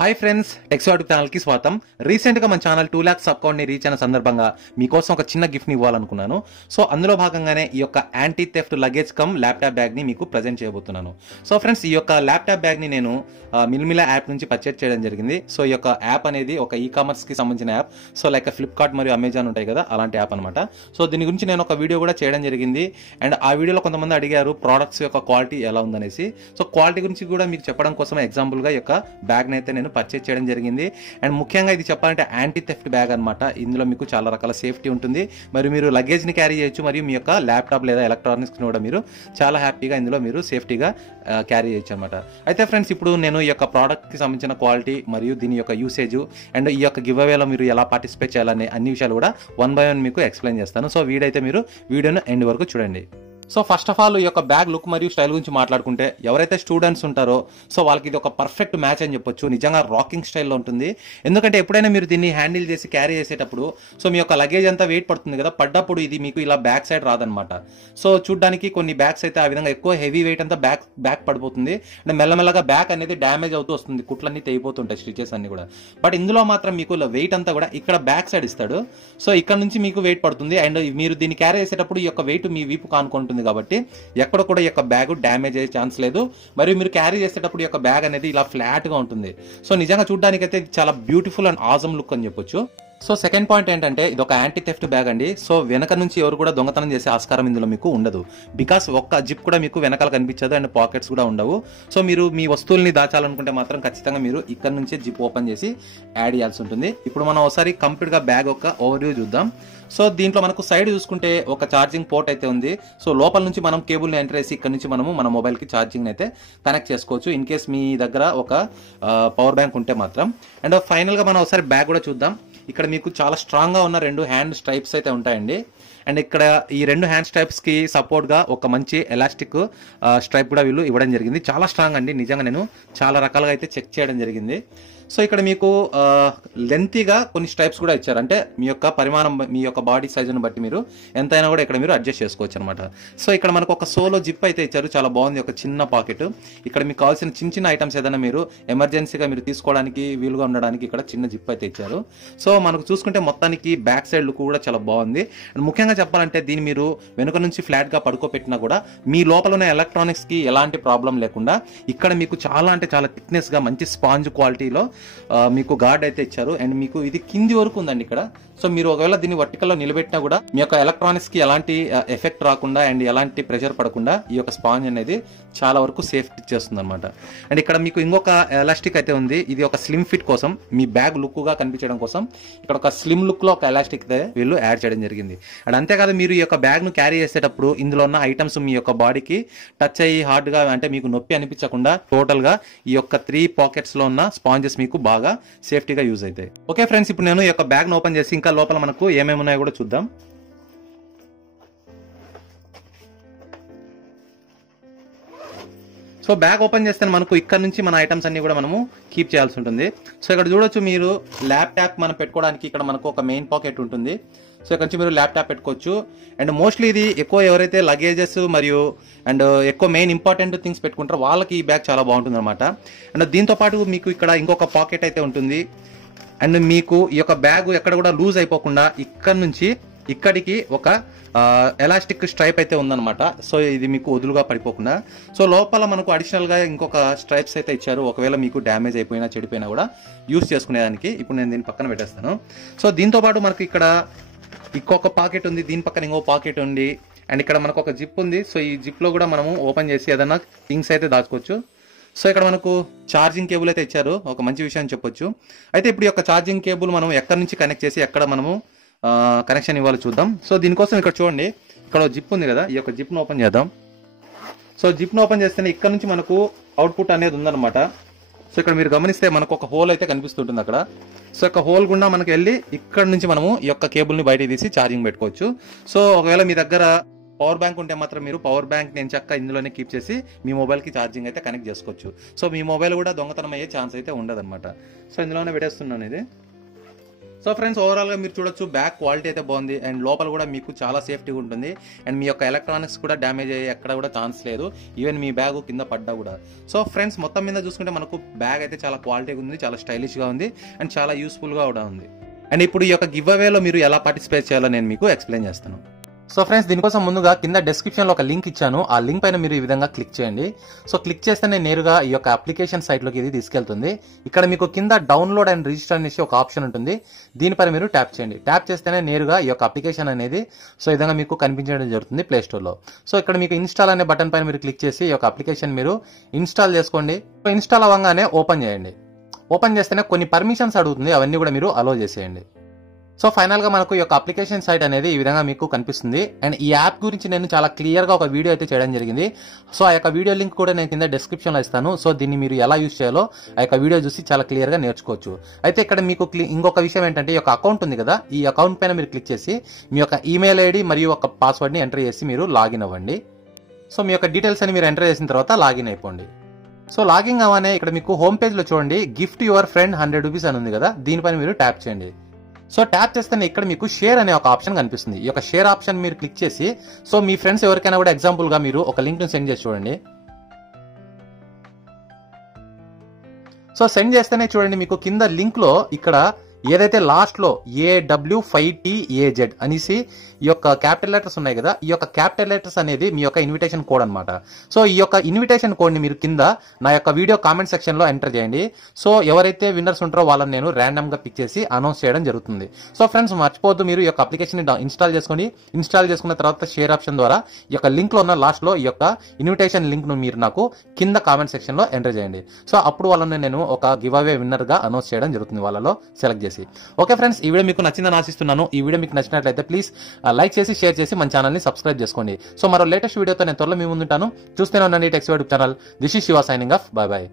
Hi friends టెక్సాటిక్ ఛానల్కి స్వాగతం రీసెంట్గా మన ఛానల్ టూ ల్యాక్స్ అకౌంట్ని రీచ్ అయిన సందర్భంగా మీకోసం ఒక చిన్న గిఫ్ట్ని ఇవ్వాలనుకున్నాను. సో అందులో భాగంగానే ఈ యొక్క anti theft luggage cum laptop బ్యాగ్ని మీకు ప్రజెంట్ చేయబోతున్నాను. సో ఫ్రెండ్స్ ఈ యొక్క ల్యాప్టాప్ బ్యాగ్ని నేను మిల్మిలా యాప్ నుంచి పర్చేజ్ చేయడం జరిగింది. సో ఈ యొక్క యాప్ అనేది ఒక ఈ కామర్స్కి సంబంధించిన యాప్ సో లైక్ ఫ్లిప్కార్ట్ మరియు అమెజాన్ ఉంటాయి కదా అలాంటి యాప్ అనమాట సో దీని గురించి నేను ఒక వీడియో కూడా చేయడం జరిగింది. అండ్ ఆ వీడియోలో కొంతమంది అడిగారు ప్రోడక్ట్స్ యొక్క క్వాలిటీ ఎలా ఉందనేసి? సో క్వాలిటీ గురించి కూడా మీకు చెప్పడం కోసం ఎగ్జాంపుల్గా ఈ యొక్క బ్యాగ్ని అయితే నేను పర్చేజ్ చేయడం జరిగింది. అండ్ ముఖ్యంగా ఇది చెప్పాలంటే యాంటీ థెఫ్ట్ బ్యాగ్ అనమాట ఇందులో మీకు చాలా రకాల సేఫ్టీ ఉంటుంది. మరియు మీరు లగేజ్ని క్యారీ చేయొచ్చు. మరియు మీ యొక్క ల్యాప్టాప్ లేదా ఎలక్ట్రానిక్స్ కూడా మీరు చాలా హ్యాపీగా ఇందులో మీరు సేఫ్టీగా క్యారీ చేయొచ్చు అనమాట అయితే ఫ్రెండ్స్ ఇప్పుడు నేను ఈ యొక్క ప్రోడక్ట్కి సంబంధించిన క్వాలిటీ మరియు దీని యొక్క యూసేజ్ అండ్ ఈ యొక్క గివ్ అవేలో మీరు ఎలా పార్టిసిపేట్ చేయాలనే అన్ని విషయాలు కూడా వన్ బై వన్ మీకు ఎక్స్ప్లెయిన్ చేస్తాను. సో వీడైతే మీరు వీడియోను ఎండ్ వరకు చూడండి. సో ఫస్ట్ ఆఫ్ ఆల్ ఈ యొక్క బ్యాగ్ లుక్ మరియు స్టైల్ గురించి మాట్లాడుకుంటే ఎవరైతే స్టూడెంట్స్ ఉంటారో సో వాళ్ళకి ఇది ఒక పర్ఫెక్ట్ మ్యాచ్ అని చెప్పొచ్చు. నిజంగా రాకింగ్ స్టైల్లో ఉంటుంది. ఎందుకంటే ఎప్పుడైనా మీరు దీన్ని హ్యాండిల్ చేసి క్యారీ చేసేటప్పుడు సో మీ యొక్క లగేజ్ అంతా వెయిట్ పడుతుంది కదా పడ్డప్పుడు ఇది మీకు ఇలా బ్యాక్ సైడ్ రాదనమాట సో చూడ్డానికి కొన్ని బ్యాగ్స్ అయితే ఆ విధంగా ఎక్కువ హెవీ వెయిట్ అంతా బ్యాక్ బ్యాక్ పడిపోతుంది. అండ్ మెల్లమెల్లగా బ్యాక్ అనేది డ్యామేజ్ అవుతూ వస్తుంది. కుట్లన్నీ తెగిపోతుంటాయి స్టిచెస్ అన్ని కూడా. బట్ ఇందులో మాత్రం మీకు వెయిట్ అంతా కూడా ఇక్కడ బ్యాక్ సైడ్ ఇస్తాడు. సో ఇక్కడ నుంచి మీకు వెయిట్ పడుతుంది. అండ్ మీరు దీన్ని క్యారీ చేసేటప్పుడు ఈ యొక్క వెయిట్ మీ వీపు కానుకుంటుంది. కాబట్టి ఎక్కడ కూడా ఈ యొక్క బ్యాగ్ డ్యామేజ్ అయ్యే ఛాన్స్ లేదు. మరియు మీరు క్యారీ చేసేటప్పుడు ఈ యొక్క బ్యాగ్ అనేది ఇలా ఫ్లాట్గా ఉంటుంది. సో నిజంగా చూడడానికి అయితే చాలా బ్యూటిఫుల్ అండ్ ఆజమ్ లుక్ అని చెప్పొచ్చు. సో సెకండ్ పాయింట్ ఏంటంటే ఇది ఒక యాంటీ థెఫ్ట్ బ్యాగ్ అండి. సో వెనక నుంచి ఎవరు కూడా దొంగతనం చేసే ఆస్కారం ఇందులో మీకు ఉండదు. బికాస్ ఒక్క జిప్ కూడా మీకు వెనకాల కనిపించదు అండ్ పాకెట్స్ కూడా ఉండవు. సో మీరు మీ వస్తువుల్ని దాచాలనుకుంటే మాత్రం ఖచ్చితంగా మీరు ఇక్కడ నుంచే జిప్ ఓపెన్ చేసి యాడ్ చేయాల్సి ఉంటుంది. ఇప్పుడు మనం ఒకసారి కంప్లీట్గా బ్యాగ్ యొక్క ఓవర్వ్యూ చూద్దాం. సో దీంట్లో మనకు సైడ్ చూసుకుంటే ఒక ఛార్జింగ్ పోర్ట్ అయితే ఉంది. సో లోపల నుంచి మనం కేబుల్ని ఎంటర్ చేసి ఇక్కడ నుంచి మనము మన మొబైల్కి ఛార్జింగ్ అయితే కనెక్ట్ చేసుకోవచ్చు. ఇన్ కేస్ మీ దగ్గర ఒక పవర్ బ్యాంక్ ఉంటే మాత్రం. అండ్ ఫైనల్గా మనం ఒకసారి బ్యాగ్ కూడా చూద్దాం. ఇక్కడ మీకు చాలా స్ట్రాంగ్గా ఉన్న రెండు హ్యాండ్ స్ట్రైప్స్ అయితే ఉంటాయండి. అండ్ ఇక్కడ ఈ రెండు హ్యాండ్ స్ట్రైప్స్కి సపోర్ట్గా ఒక మంచి ఎలాస్టిక్ స్ట్రైప్ uh, కూడా వీళ్ళు ఇవ్వడం జరిగింది. చాలా స్ట్రాంగ్ అండి. నిజంగా నేను చాలా రకాలుగా అయితే చెక్ చేయడం జరిగింది. సో ఇక్కడ మీకు లెంతీగా కొన్ని స్ట్రైప్స్ కూడా ఇచ్చారు. అంటే మీ యొక్క పరిమాణం మీ యొక్క బాడీ సైజును బట్టి మీరు ఎంతైనా కూడా ఇక్కడ మీరు అడ్జస్ట్ చేసుకోవచ్చు అనమాట సో ఇక్కడ మనకు ఒక సోలో జిప్ అయితే ఇచ్చారు. చాలా బాగుంది. ఒక చిన్న పాకెట్ ఇక్కడ మీకు కావాల్సిన చిన్న చిన్న ఐటమ్స్ ఏదైనా మీరు ఎమర్జెన్సీగా మీరు తీసుకోవడానికి వీలుగా ఉండడానికి ఇక్కడ చిన్న జిప్ అయితే ఇచ్చారు. సో మనకు చూసుకుంటే మొత్తానికి బ్యాక్ సైడ్ లుక్ కూడా చాలా బాగుంది. అండ్ ముఖ్యంగా చెప్పాలంటే దీన్ని మీరు వెనుక నుంచి ఫ్లాట్గా పడుకోపెట్టినా పడుకోబెట్టినా కూడా మీ లోపల ఉన్న ఎలక్ట్రానిక్స్కి ఎలాంటి ప్రాబ్లం లేకుండా ఇక్కడ మీకు చాలా అంటే చాలా థిక్నెస్గా మంచి స్పాంజ్ క్వాలిటీలో మీకు గార్డ్ అయితే ఇచ్చారు. అండ్ మీకు ఇది కింది వరకు ఉందండి ఇక్కడ. సో మీరు ఒకవేళ దీన్ని వర్టికల్లో నిలబెట్టినా కూడా మీ యొక్క ఎలక్ట్రానిక్స్కి ఎలాంటి ఎఫెక్ట్ రాకుండా అండ్ ఎలాంటి ప్రెషర్ పడకుండా ఈ యొక్క స్పాంజ్ అనేది చాలా వరకు సేఫ్టీ చేస్తుంది అనమాట అండ్ ఇక్కడ మీకు ఇంకొక ఎలాస్టిక్ అయితే ఉంది. ఇది ఒక స్లిమ్ ఫిట్ కోసం మీ బ్యాగ్ లుక్గా కనిపించడం కోసం. ఇక్కడ ఒక స్లిమ్ లుక్లో ఒక ఎలాస్టిక్ అయితే వీళ్ళు యాడ్ చేయడం జరిగింది. అండ్ అంతేకాదు మీరు ఈ యొక్క బ్యాగ్ను క్యారీ చేసేటప్పుడు ఇందులో ఉన్న ఐటమ్స్ మీ యొక్క బాడీకి టచ్ అయ్యి హార్డ్గా అంటే మీకు నొప్పి అనిపించకుండా టోటల్గా ఈ యొక్క త్రీ పాకెట్స్లో ఉన్న స్పాంజెస్ మీకు బాగా సేఫ్టీగా యూజ్ అవుతాయి. ఓకే ఫ్రెండ్స్ ఇప్పుడు నేను ఈ యొక్క బ్యాగ్ను ఓపెన్ చేసి ఇంకా లోపల మనకు ఏమేమి ఉన్నాయో కూడా చూద్దాం. సో బ్యాగ్ ఓపెన్ చేస్తే మనకు ఇక్కడ నుంచి మన ఐటమ్స్ అన్ని కూడా మనము కీప్ చేయాల్సి ఉంటుంది. సో ఇక్కడ చూడొచ్చు మీరు ల్యాప్టాప్ మనం పెట్టుకోవడానికి ఇక్కడ మనకు ఒక మెయిన్ పాకెట్ ఉంటుంది. సో ఇక్కడ నుంచి మీరు ల్యాప్టాప్ పెట్టుకోవచ్చు. అండ్ మోస్ట్లీ ఇది ఎక్కువ ఎవరైతే లగేజెస్ మరియు అండ్ ఎక్కువ మెయిన్ ఇంపార్టెంట్ థింగ్స్ పెట్టుకుంటారో వాళ్ళకి ఈ బ్యాగ్ చాలా బాగుంటుంది అనమాట అండ్ దీంతో పాటు మీకు ఇక్కడ ఇంకొక పాకెట్ అయితే ఉంటుంది. అండ్ మీకు ఈ యొక్క బ్యాగ్ ఎక్కడ కూడా లూజ్ అయిపోకుండా ఇక్కడ నుంచి ఇక్కడికి ఒక ఎలాస్టిక్ స్ట్రైప్ అయితే ఉందన్నమాట. సో ఇది మీకు వదులుగా పడిపోకుండా. సో లోపల మనకు అడిషనల్గా ఇంకొక స్ట్రైప్స్ అయితే ఇచ్చారు. ఒకవేళ మీకు డ్యామేజ్ అయిపోయినా చెడిపోయినా కూడా యూస్ చేసుకునేదానికి ఇప్పుడు నేను దీన్ని పక్కన పెట్టేస్తాను. సో దీంతో పాటు మనకి ఇక్కడ ఇంకొక పాకెట్ ఉంది. దీని పక్కన ఇంకో పాకెట్ ఉంది. అండ్ ఇక్కడ మనకు ఒక జిప్ ఉంది. సో ఈ జిప్లో కూడా మనము ఓపెన్ చేసి ఏదైనా థింగ్స్ అయితే దాచుకోవచ్చు. సో ఇక్కడ మనకు ఛార్జింగ్ కేబుల్ అయితే ఇచ్చారు. ఒక మంచి విషయం చెప్పొచ్చు. అయితే ఇప్పుడు ఈ యొక్క ఛార్జింగ్ కేబుల్ మనం ఎక్కడి నుంచి కనెక్ట్ చేసి ఎక్కడ మనము కనెక్షన్ ఇవ్వాలి చూద్దాం. సో దీనికోసం ఇక్కడ చూడండి ఇక్కడ జిప్ ఉంది కదా ఈ యొక్క జిప్ను ఓపెన్ చేద్దాం. సో జిప్ను ఓపెన్ చేస్తేనే ఇక్కడ నుంచి మనకు అవుట్పుట్ అనేది ఉందన్నమాట. సో ఇక్కడ మీరు గమనిస్తే మనకు ఒక హోల్ అయితే కనిపిస్తుంటుంది అక్కడ. సో యొక్క హోల్ గుండా మనకు వెళ్ళి ఇక్కడ నుంచి మనము ఈ యొక్క కేబుల్ని బయట తీసి ఛార్జింగ్ పెట్టుకోవచ్చు. సో ఒకవేళ మీ దగ్గర పవర్ బ్యాంక్ ఉంటే మాత్రం మీరు పవర్ బ్యాంక్ నేను చక్క ఇందులోనే కీప్ చేసి మీ మొబైల్కి ఛార్జింగ్ అయితే కనెక్ట్ చేసుకోవచ్చు. సో మీ మొబైల్ కూడా దొంగతనం అయ్యే ఛాన్స్ అయితే ఉండదన్నమాట. సో ఇందులోనే పెట్టేస్తున్నాను ఇది. సో ఫ్రెండ్స్ ఓవరాల్గా మీరు చూడొచ్చు బ్యాక్ క్వాలిటీ అయితే బాగుంది. అండ్ లోపల కూడా మీకు చాలా సేఫ్టీగా ఉంటుంది. అండ్ మీ యొక్క ఎలక్ట్రానిక్స్ కూడా డ్యామేజ్ అయ్యే ఎక్కడ కూడా ఛాన్స్ లేదు. ఈవెన్ మీ బ్యాగ్ కింద పడ్డా కూడా. సో ఫ్రెండ్స్ మొత్తం మీద చూసుకుంటే మనకు బ్యాగ్ అయితే చాలా క్వాలిటీగా ఉంది చాలా స్టైలిష్గా ఉంది అండ్ చాలా యూస్ఫుల్గా కూడా ఉంది. అండ్ ఇప్పుడు ఈ యొక్క గివ్ అవేలో మీరు ఎలా పార్టిసిపేట్ చేయాలో నేను మీకు ఎక్స్ప్లెయిన్ చేస్తాను. సో ఫ్రెండ్స్ దీనికోసం ముందుగా కింద డిస్క్రిప్షన్లో ఒక లింక్ ఇచ్చాను. ఆ లింక్ పైన మీరు ఈ విధంగా క్లిక్ చేయండి. సో క్లిక్ చేస్తేనే నేరుగా ఈ యొక్క అప్లికేషన్ సైట్లోకి ఇది తీసుకెళ్తుంది. ఇక్కడ మీకు కింద డౌన్లోడ్ అండ్ రిజిస్టర్ అనేసి ఒక ఆప్షన్ ఉంటుంది. దీనిపైన మీరు ట్యాప్ చేయండి. ట్యాప్ చేస్తేనే నేరుగా ఈ యొక్క అప్లికేషన్ అనేది సో ఈ విధంగా మీకు కనిపించడం జరుగుతుంది ప్లే స్టోర్లో సో ఇక్కడ మీకు ఇన్స్టాల్ అనే బటన్ పైన మీరు క్లిక్ చేసి ఈ యొక్క అప్లికేషన్ మీరు ఇన్స్టాల్ చేసుకోండి. సో ఇన్స్టాల్ అవ్వగానే ఓపెన్ చేయండి. ఓపెన్ చేస్తేనే కొన్ని పర్మిషన్స్ అడుగుతుంది. అవన్నీ కూడా మీరు అలో చేసేయండి. సో ఫైనల్గా మనకు ఈ యొక్క అప్లికేషన్ సైట్ అనేది ఈ విధంగా మీకు కనిపిస్తుంది. అండ్ ఈ యాప్ గురించి నేను చాలా క్లియర్గా ఒక వీడియో అయితే చేయడం జరిగింది. సో ఆ యొక్క వీడియో లింక్ కూడా నేను కింద డిస్క్రిప్షన్లో ఇస్తాను. సో దీన్ని మీరు ఎలా యూస్ చేయాలో ఆ యొక్క వీడియో చూసి చాలా క్లియర్గా నేర్చుకోవచ్చు. అయితే ఇక్కడ మీకు ఇంకొక విషయం ఏంటంటే ఈ యొక్క అకౌంట్ ఉంది కదా ఈ అకౌంట్ పైన మీరు క్లిక్ చేసి మీ యొక్క ఈమెయిల్ ఐడి మరియు ఒక పాస్వర్డ్ని ఎంటర్ చేసి మీరు లాగిన్ అవ్వండి. సో మీ యొక్క డీటెయిల్స్ అని మీరు ఎంటర్ చేసిన తర్వాత లాగిన్ అయిపోండి. సో లాగిన్ అవ్వనే ఇక్కడ మీకు హోమ్ పేజ్లో చూడండి gift your friend hundred rupees అని ఉంది కదా దీనిపైన మీరు ట్యాప్ చేయండి. సో ట్యాప్ చేస్తేనే ఇక్కడ మీకు షేర్ అనే ఒక ఆప్షన్ కనిపిస్తుంది. ఈ యొక్క షేర్ ఆప్షన్ మీరు క్లిక్ చేసి సో మీ ఫ్రెండ్స్ ఎవరికైనా కూడా ఎగ్జాంపుల్గా మీరు ఒక లింక్ను సెండ్ చేసి చూడండి. సో సెండ్ చేస్తేనే చూడండి మీకు కింద లింక్లో ఇక్కడ ఏదైతే లాస్ట్లో ఏడబ్ల్యూ ఫైవ్ టీ ఏజెడ్ అనేసి ఈ యొక్క క్యాపిటల్ లెటర్స్ ఉన్నాయి కదా ఈ యొక్క క్యాపిటల్ లెటర్స్ అనేది మీ యొక్క ఇన్విటేషన్ కోడ్ అనమాట సో ఈ యొక్క ఇన్విటేషన్ కోడ్ని మీరు కింద నా యొక్క వీడియో కామెంట్ సెక్షన్లో ఎంటర్ చేయండి. సో ఎవరైతే విన్నర్స్ ఉంటారో వాళ్ళని నేను ర్యాండమ్గా పిక్ చేసి అనౌన్స్ చేయడం జరుగుతుంది. సో ఫ్రెండ్స్ మర్చిపోద్దు మీరు ఈ యొక్క అప్లికేషన్ ఇన్స్టాల్ చేసుకోండి. ఇన్స్టాల్ చేసుకున్న తర్వాత షేర్ ఆప్షన్ ద్వారా ఈ యొక్క లింక్లో ఉన్న లాస్ట్లో ఈ యొక్క ఇన్విటేషన్ లింక్ను మీరు నాకు కింద కామెంట్ సెక్షన్లో ఎంటర్ చేయండి. సో అప్పుడు వాళ్ళని నేను ఒక గివ్ అవే విన్నర్గా అనౌన్స్ చేయడం జరుగుతుంది వాళ్ళలో. సెలెక్ట్ చేసి. ఓకే ఫ్రెండ్స్ ఈ వీడియో మీకు నచ్చిందని ఆశిస్తున్నాను. ఈ వీడియో మీకు నచ్చినట్లయితే ప్లీజ్ లైక్ uh, చేసి షేర్ చేసి మన ఛానల్ని సబ్స్క్రైబ్ చేసుకోండి. సో మరో లేటెస్ట్ వీడియోతో నేను త్వరలో మీ ముందుంటాను. చూస్తూనే ఉండండి techs YouTube channel this is Shiva signing off bye bye